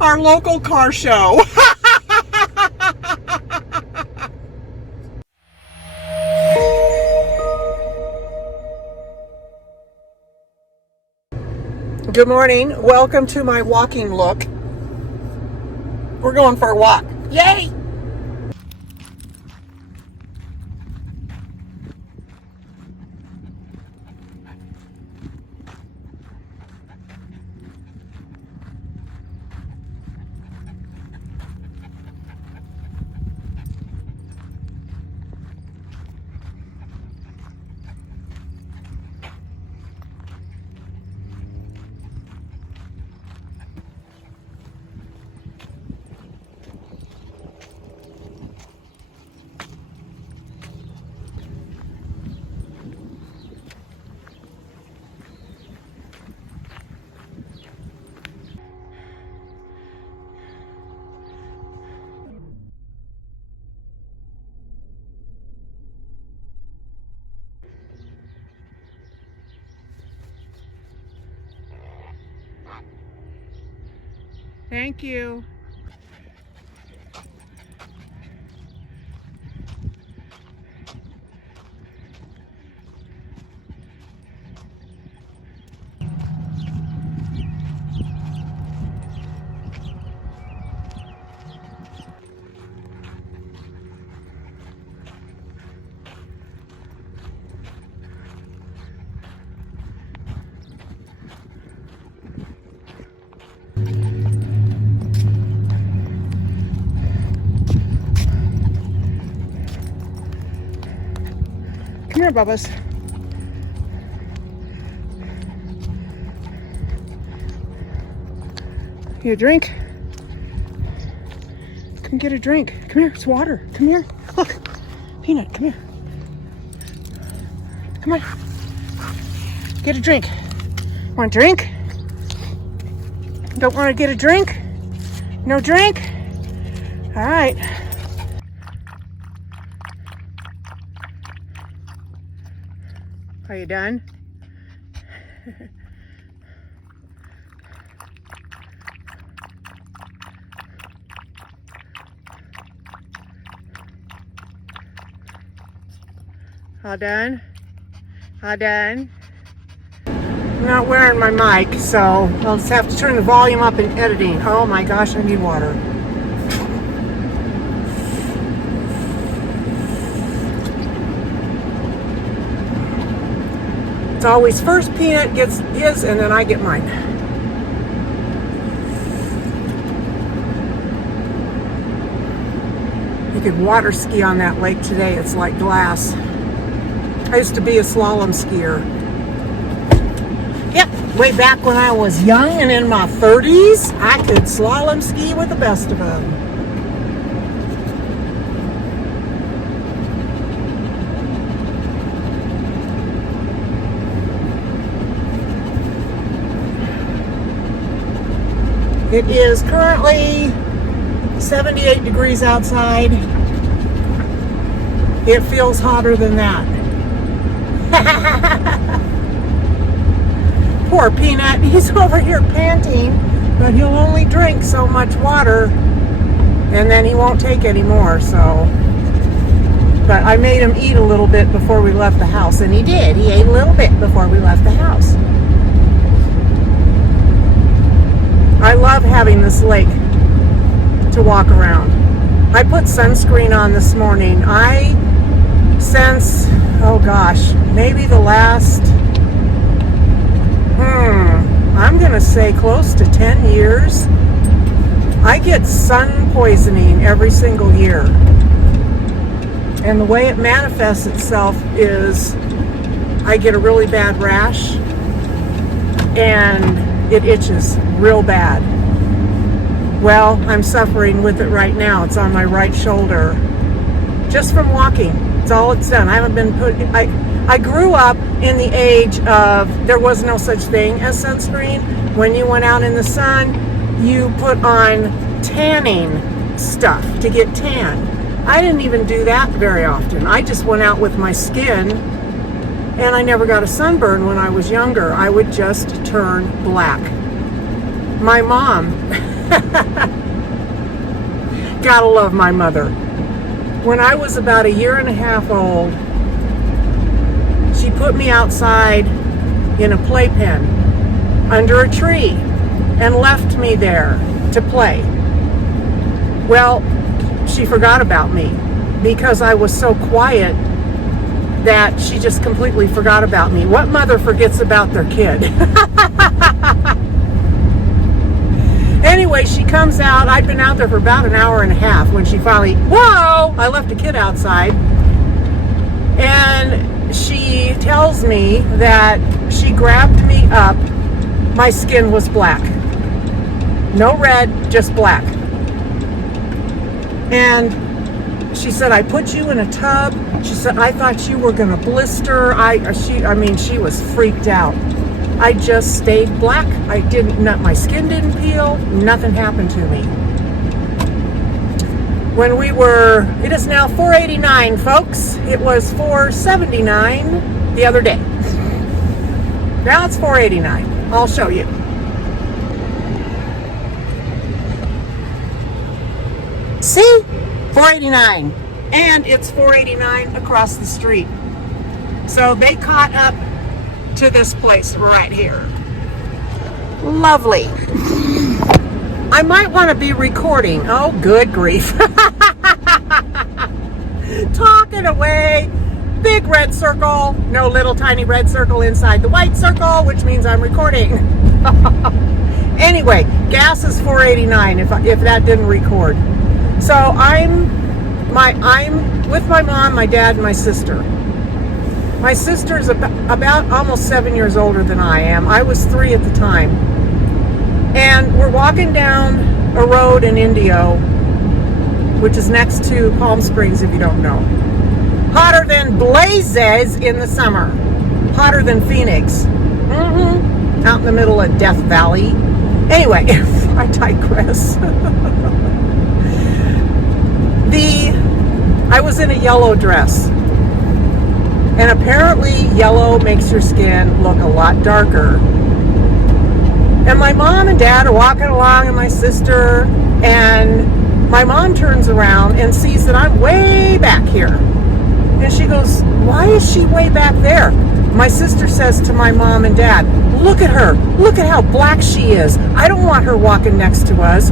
our local car show. Good morning. Welcome to my walking look. We're going for a walk. Yay! Thank you. Come here, Bubba's. You a drink? Come get a drink. Come here, it's water. Come here. Look. Peanut, come here. Come on. Get a drink. Want a drink? Don't want to get a drink? No drink? All right. Are you done? All done? All done? I'm not wearing my mic, so I'll just have to turn the volume up in editing. Oh my gosh, I need water. It's always first Peanut gets his and then I get mine. You could water ski on that lake today. It's like glass. I used to be a slalom skier. Yep, way back when I was young and in my 30s, I could slalom ski with the best of them. It is currently 78 degrees outside. It feels hotter than that. Poor Peanut, he's over here panting, but he'll only drink so much water and then he won't take any more, so. But I made him eat a little bit before we left the house, and he did. He ate a little bit before we left the house. I love having this lake to walk around. I put sunscreen on this morning. Since, oh gosh, maybe the last, I'm gonna say close to 10 years, I get sun poisoning every single year. And the way it manifests itself is I get a really bad rash and it itches real bad. Well, I'm suffering with it right now. It's on my right shoulder. Just from walking. It's all it's done. I haven't been I grew up in the age of there was no such thing as sunscreen. When you went out in the sun, you put on tanning stuff to get tan. I didn't even do that very often. I just went out with my skin, and I never got a sunburn when I was younger. I would just turn black. My mom Gotta love my mother. When I was about 1.5 years old, she put me outside in a playpen under a tree and left me there to play. Well, she forgot about me because I was so quiet that she just completely forgot about me. What mother forgets about their kid? Anyway, she comes out. I'd been out there for about 1.5 hours when she finally, whoa, I left a kid outside. And she tells me that she grabbed me up. My skin was black. No red, just black. And she said, I put you in a tub. She said, I thought you were going to blister. She was freaked out. I just stayed black. My skin didn't peel. Nothing happened to me. It is now 4:89, folks. It was 4:79 the other day. Now it's 4:89. I'll show you. See? 4:89. And it's 4:89 across the street. So they caught up to this place right here. Lovely. I might want to be recording. Oh, good grief. Talking away. Big red circle. No little tiny red circle inside the white circle, which means I'm recording. Anyway, gas is 4.89 if that didn't record. So I'm with my mom, my dad, and my sister. My sister's about almost 7 years older than I am. I was 3 at the time. And we're walking down a road in Indio, which is next to Palm Springs, if you don't know. Hotter than blazes in the summer. Hotter than Phoenix. Out in the middle of Death Valley. Anyway, I digress. I was in a yellow dress. And apparently yellow makes your skin look a lot darker. And my mom and dad are walking along, and my sister, and my mom turns around and sees that I'm way back here. And she goes, why is she way back there? My sister says to my mom and dad, look at her. Look at how black she is. I don't want her walking next to us.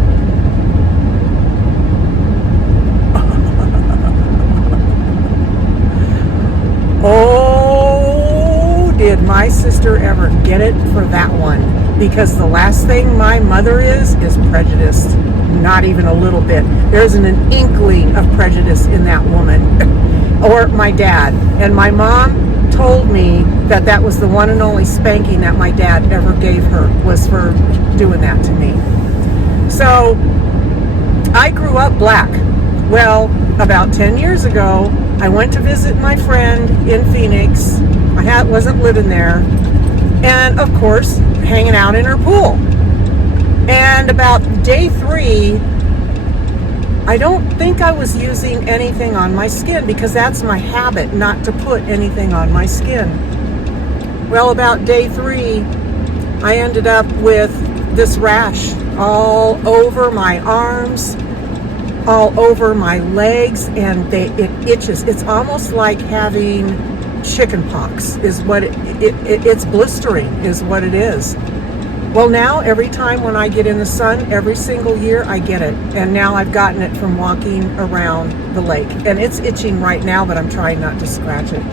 Oh, did my sister ever get it for that one? Because the last thing my mother is prejudiced. Not even a little bit. There isn't an inkling of prejudice in that woman. Or my dad. And my mom told me that was the one and only spanking that my dad ever gave her, was for doing that to me. So I grew up black. Well, about 10 years ago, I went to visit my friend in Phoenix. I wasn't living there. And of course, hanging out in her pool. And about day 3, I don't think I was using anything on my skin, because that's my habit, not to put anything on my skin. Well, about day 3, I ended up with this rash all over my arms, all over my legs, and it itches. It's almost like having chicken pox is what it's blistering is what it is. Well, now every time when I get in the sun, every single year I get it. And now I've gotten it from walking around the lake. And it's itching right now, but I'm trying not to scratch it.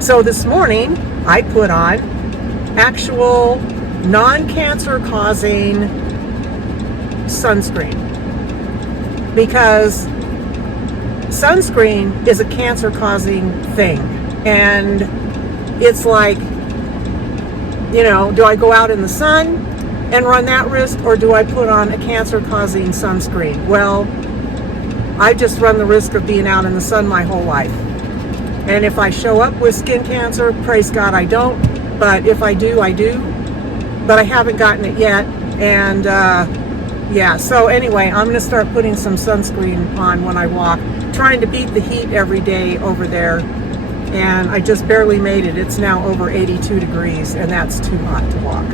So this morning I put on actual non-cancer causing sunscreen. Because sunscreen is a cancer causing thing. And it's like, do I go out in the sun and run that risk, or do I put on a cancer-causing sunscreen? Well, I just run the risk of being out in the sun my whole life. And if I show up with skin cancer, praise God I don't. But if I do, I do. But I haven't gotten it yet. And yeah, so anyway, I'm going to start putting some sunscreen on when I walk, trying to beat the heat every day over there. And I just barely made it. It's now over 82 degrees, and that's too hot to walk.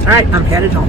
All right, I'm headed home.